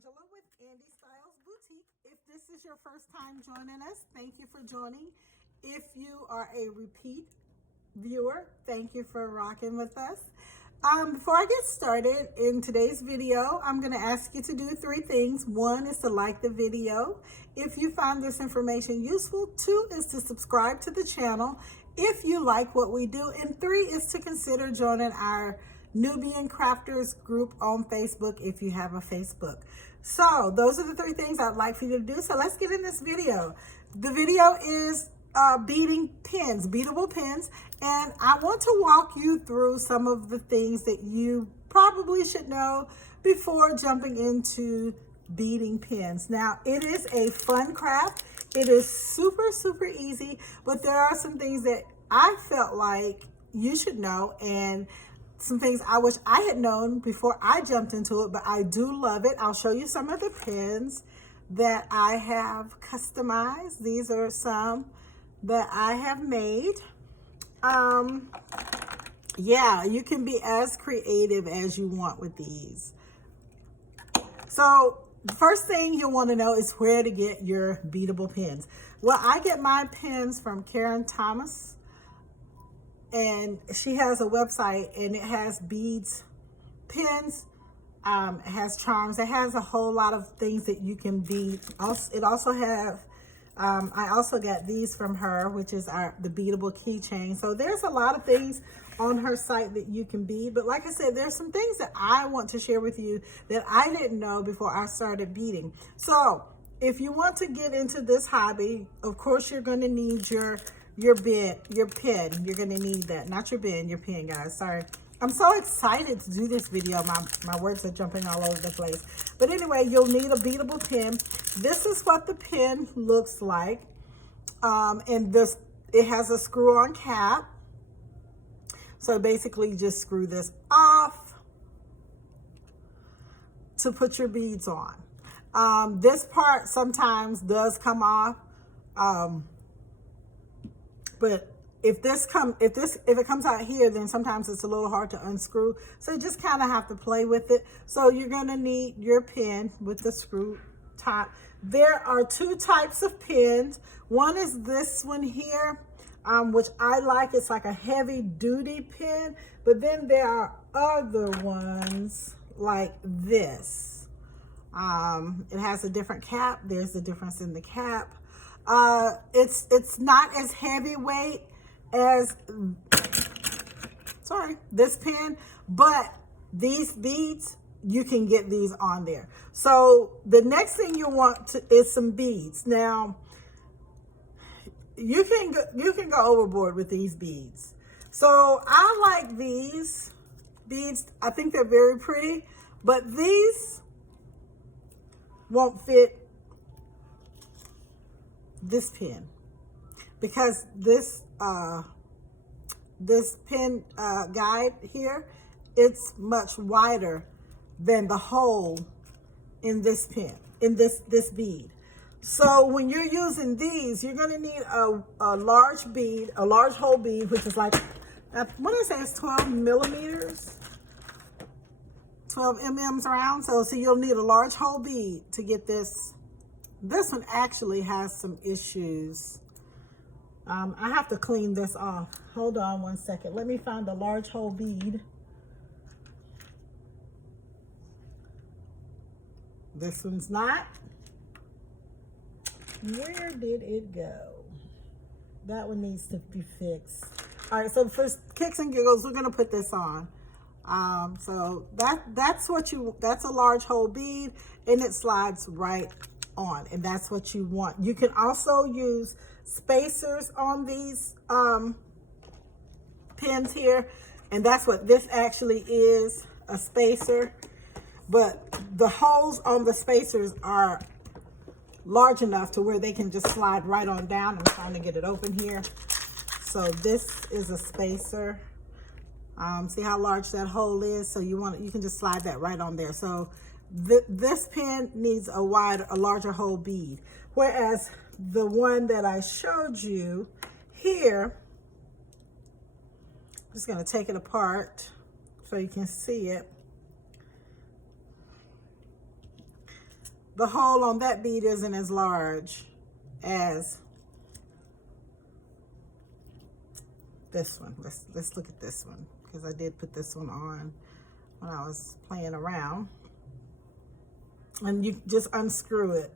Angela with Andy Styles Boutique. If this is your first time joining us, thank you for joining. If you are a repeat viewer, thank you for rocking with us. Before I get started in today's video, I'm going to ask you to do three things. One is to like the video if you find this information useful. Two is to subscribe to the channel if you like what we do. And three is to consider joining our Nubian Crafters group on Facebook if you have a Facebook. So those are the three things I'd like for you to do. So let's get in this video. The video is beading pens, beadable pens, and I want to walk you through some of the things that you probably should know before jumping into beading pens. Now, it is a fun craft. It is super easy, but there are some things that I felt like you should know, and some things I wish I had known before I jumped into it, but I do love it. I'll show you some of the pens that I have customized. These are some that I have made. Yeah, you can be as creative as you want with these. So the first thing you'll want to know is where to get your beadable pens. Well, I get my pens from Karen Thomas, and she has a website, and it has beads, pens, it has charms, it has a whole lot of things that you can bead. It also have I also got these from her, which is the beadable keychain. So there's a lot of things on her site that you can bead. But like I said, there's some things that I want to share with you that I didn't know before I started beading. So if you want to get into this hobby, of course, you're going to need your pen. You're going to need that. Not your bin, your pen, guys. Sorry. I'm so excited to do this video. My words are jumping all over the place. But anyway, you'll need a beadable pen. This is what the pen looks like. And it has a screw-on cap. So basically just screw this off to put your beads on. This part sometimes does come off. But if it comes out here, then sometimes it's a little hard to unscrew. So you just kind of have to play with it. So you're going to need your pen with the screw top. There are two types of pens. One is this one here, which I like. It's like a heavy duty pen. But then there are other ones like this. It has a different cap. There's a difference in the cap. It's not as heavyweight as this pen, but these beads, you can get these on there. So the next thing you want is some beads. Now you can go overboard with these beads. So I like these beads. I think they're very pretty, but these won't fit this pen because this pen guide here, it's much wider than the hole in this pen, in this bead. So when you're using these, you're going to need a large bead, a large hole bead, which is like, what did I say, it's 12 millimeters, 12 mm's around. So you'll need a large hole bead to get this. This one actually has some issues. I have to clean this off. Hold on one second. Let me find a large hole bead. This one's not. Where did it go? That one needs to be fixed. All right, so for kicks and giggles, we're gonna put this on. So that's a large hole bead, and it slides right on, and that's what you want. You can also use spacers on these pens here, and that's what this actually is, a spacer. But the holes on the spacers are large enough to where they can just slide right on down. I'm trying to get it open here. So this is a spacer. See how large that hole is? So you can just slide that right on there. So this pen needs a larger hole bead, whereas the one that I showed you here, I'm just going to take it apart so you can see it. the hole on that bead isn't as large as this one. Let's look at this one, because I did put this one on when I was playing around. And you just unscrew it.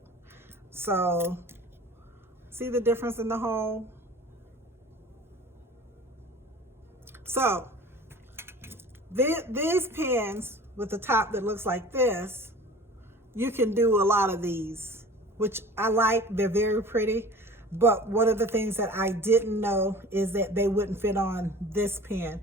So see the difference in the hole? So these pens with the top that looks like this, you can do a lot of these, which I like. They're very pretty. But one of the things that I didn't know is that they wouldn't fit on this pen.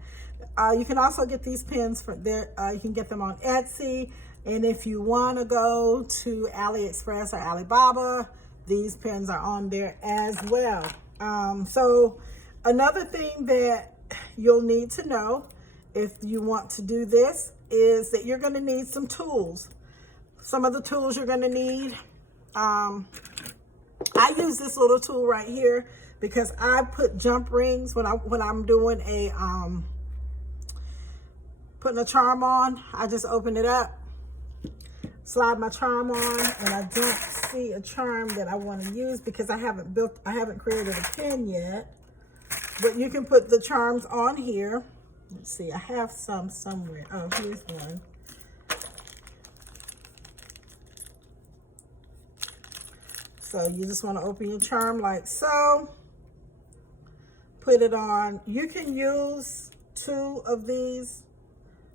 You can also get these pens for there. You can get them on Etsy. And if you want to go to AliExpress or Alibaba, these pens are on there as well. So another thing that you'll need to know if you want to do this is that you're going to need some tools. Some of the tools you're going to need, I use this little tool right here because I put jump rings when I'm doing a putting a charm on. I just open it up, slide my charm on, and I don't see a charm that I want to use because I haven't created a pen yet. But you can put the charms on here. Let's see, I have some somewhere. Oh, here's one. So you just want to open your charm like so. Put it on. You can use 2 of these,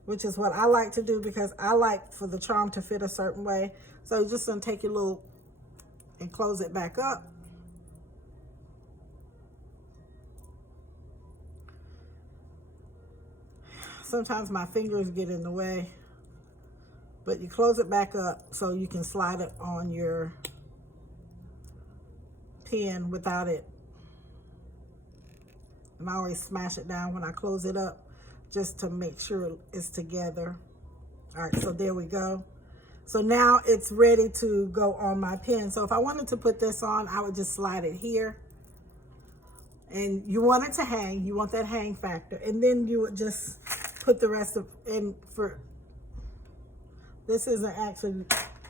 which is what I like to do because I like for the charm to fit a certain way. So you're just going to take your little and close it back up. Sometimes my fingers get in the way, but you close it back up so you can slide it on your pen without it. And I always smash it down when I close it up just to make sure it's together. All right, so there we go. So now it's ready to go on my pen. So if I wanted to put this on, I would just slide it here. And you want it to hang. You want that hang factor. And then you would just put the rest of in for. This isn't actually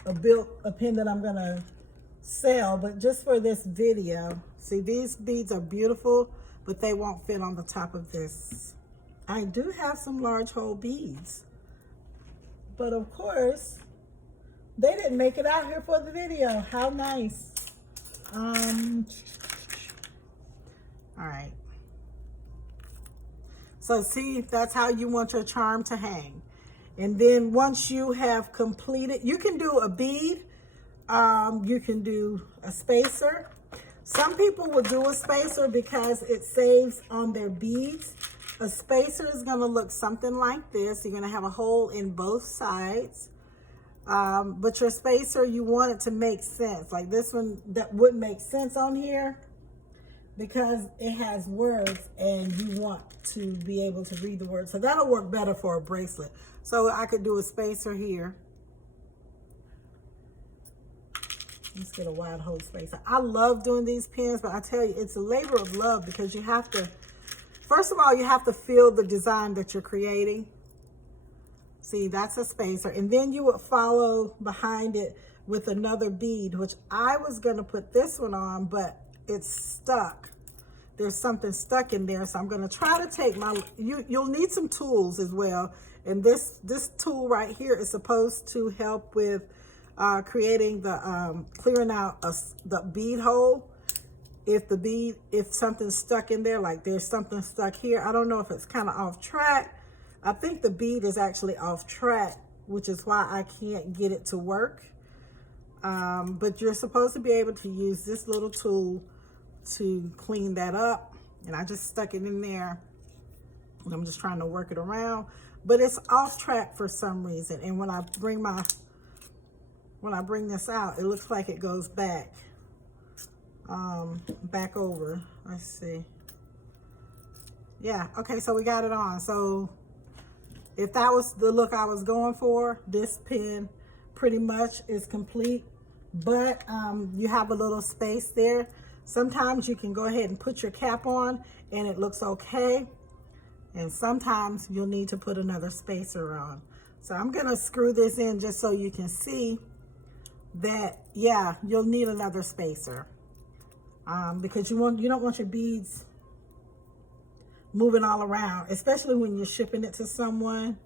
a pen that I'm gonna sell, but just for this video. See, these beads are beautiful, but they won't fit on the top of this. I do have some large hole beads, but of course they didn't make it out here for the video. How nice. All right, so see, that's how you want your charm to hang. And then once you have completed, you can do a bead, you can do a spacer. Some people will do a spacer because it saves on their beads. A spacer is going to look something like this. You're going to have a hole in both sides. But your spacer, you want it to make sense. Like this one, that wouldn't make sense on here because it has words and you want to be able to read the words. So that'll work better for a bracelet. So I could do a spacer here. Let's get a wide hole spacer. I love doing these pens, but I tell you, it's a labor of love because you have to, first of all, you have to feel the design that you're creating. See, that's a spacer. And then you would follow behind it with another bead, which I was going to put this one on, but it's stuck. There's something stuck in there. So I'm going to try to take my, you'll need some tools as well. And this tool right here is supposed to help with creating the, clearing out the bead hole. If something's stuck in there, like there's something stuck here. I don't know if it's kind of off track. I think the bead is actually off track, which is why I can't get it to work. But you're supposed to be able to use this little tool to clean that up. And I just stuck it in there. And I'm just trying to work it around. But it's off track for some reason. And when I bring this out, it looks like it goes back. Back over. Let's see. Yeah, okay, so we got it on. So if that was the look I was going for, this pen pretty much is complete. But you have a little space there. Sometimes you can go ahead and put your cap on and it looks okay. And sometimes you'll need to put another spacer on. So I'm gonna screw this in just so you can see that, yeah, you'll need another spacer. Because you don't want your beads moving all around, especially when you're shipping it to someone.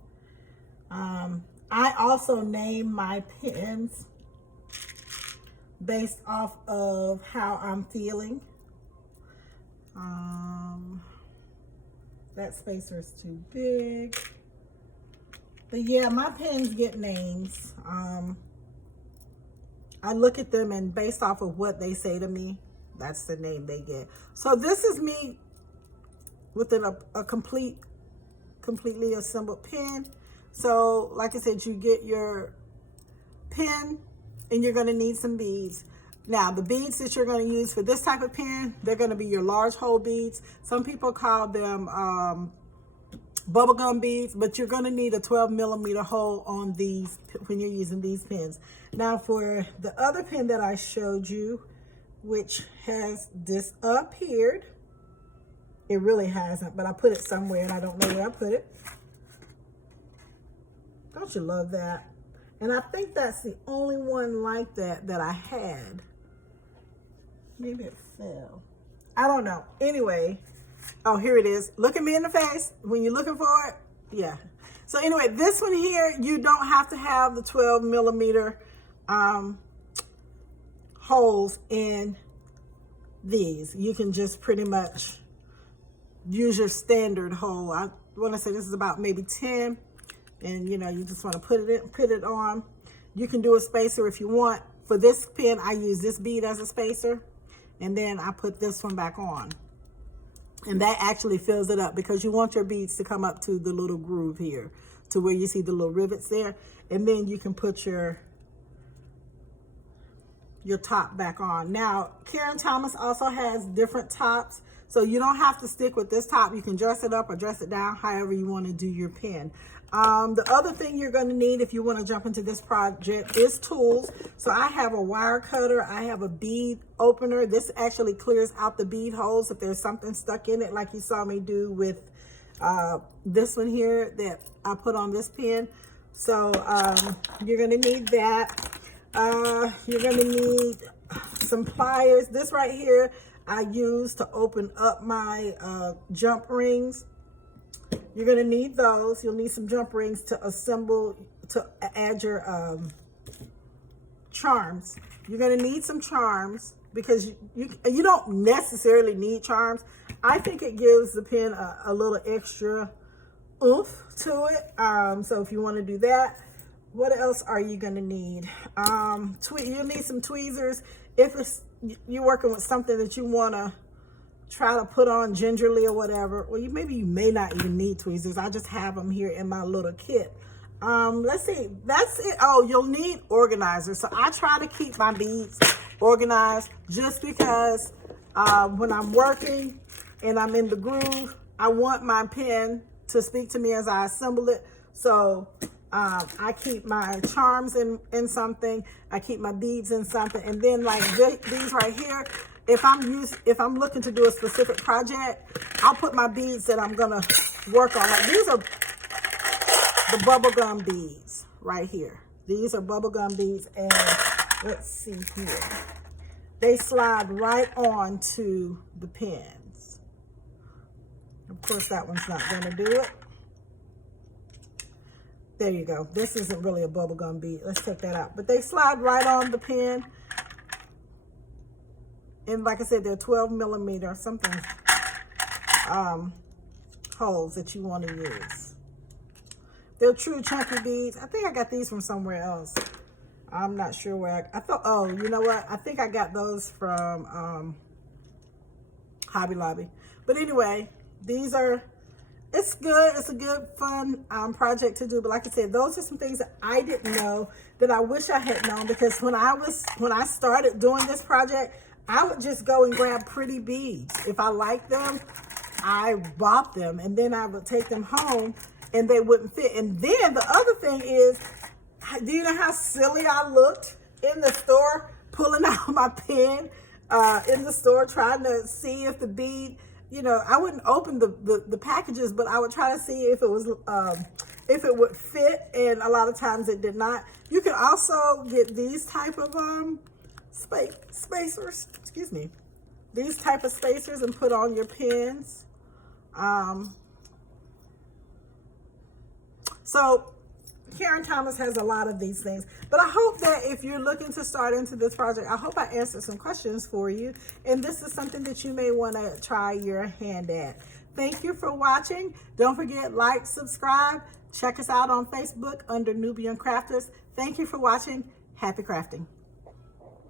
I also name my pens based off of how I'm feeling. That spacer is too big. But yeah, my pens get names. I look at them, and based off of what they say to me, that's the name they get. So this is me with a completely assembled pen. So like I said, you get your pen and you're going to need some beads. Now the beads that you're going to use for this type of pen, they're going to be your large hole beads. Some people call them bubblegum beads, but you're going to need a 12mm hole on these when you're using these pens. Now for the other pen that I showed you, which has this up here, it really hasn't, but I put it somewhere and I don't know where I put it. Don't you love that? And I think that's the only one like that that I had. Maybe it fell. I don't know. Anyway, oh, here it is. Look at me in the face when you're looking for it. Yeah. So anyway, this one here, you don't have to have the 12mm holes in these. You can just pretty much use your standard hole. I want to say this is about maybe 10, and you know, you just want to put it on. You can do a spacer if you want. For this pen, I use this bead as a spacer, and then I put this one back on, and that actually fills it up, because you want your beads to come up to the little groove here, to where you see the little rivets there, and then you can put your top back on. Now, Karen Thomas also has different tops, so you don't have to stick with this top. You can dress it up or dress it down, however you want to do your pen. The other thing you're going to need if you want to jump into this project is tools. So I have a wire cutter. I have a bead opener. This actually clears out the bead holes if there's something stuck in it, like you saw me do with this one here that I put on this pen. So you're going to need that. You're going to need some pliers. This right here I use to open up my jump rings. You're going to need those. You'll need some jump rings to assemble, to add your charms. You're going to need some charms, because you don't necessarily need charms. I think it gives the pen a little extra oomph to it. So if you want to do that. What else are you going to need? You'll need some tweezers. If you're working with something that you want to try to put on gingerly or whatever, well, maybe you may not even need tweezers. I just have them here in my little kit. Let's see. That's it. Oh, you'll need organizers. So I try to keep my beads organized, just because when I'm working and I'm in the groove, I want my pen to speak to me as I assemble it. So I keep my charms in something. I keep my beads in something, and then like these right here, if I'm looking to do a specific project, I'll put my beads that I'm gonna work on. Like these are the bubblegum beads right here. These are bubblegum beads, and let's see here. They slide right onto the pens. Of course, that one's not gonna do it. There you go. This isn't really a bubblegum bead. Let's take that out. But they slide right on the pen. And like I said, they're 12mm something holes that you want to use. They're true chunky beads. I think I got these from somewhere else. I'm not sure where I thought, oh, you know what? I think I got those from Hobby Lobby. But anyway, these are, it's good. It's a good, fun project to do. But like I said, those are some things that I didn't know that I wish I had known, because when I started doing this project, I would just go and grab pretty beads. If I liked them, I bought them, and then I would take them home and they wouldn't fit. And then the other thing is, do you know how silly I looked in the store, pulling out my pen in the store, trying to see if the bead, you know, I wouldn't open the packages, but I would try to see if it was if it would fit, and a lot of times it did not. You can also get these type of spacers, excuse me, these type of spacers and put on your pens. So Karen Thomas has a lot of these things, but I hope that if you're looking to start into this project, I hope I answered some questions for you, and this is something that you may want to try your hand at. Thank you for watching. Don't forget, like, subscribe, check us out on Facebook under Nubian Crafters. Thank you for watching. Happy crafting.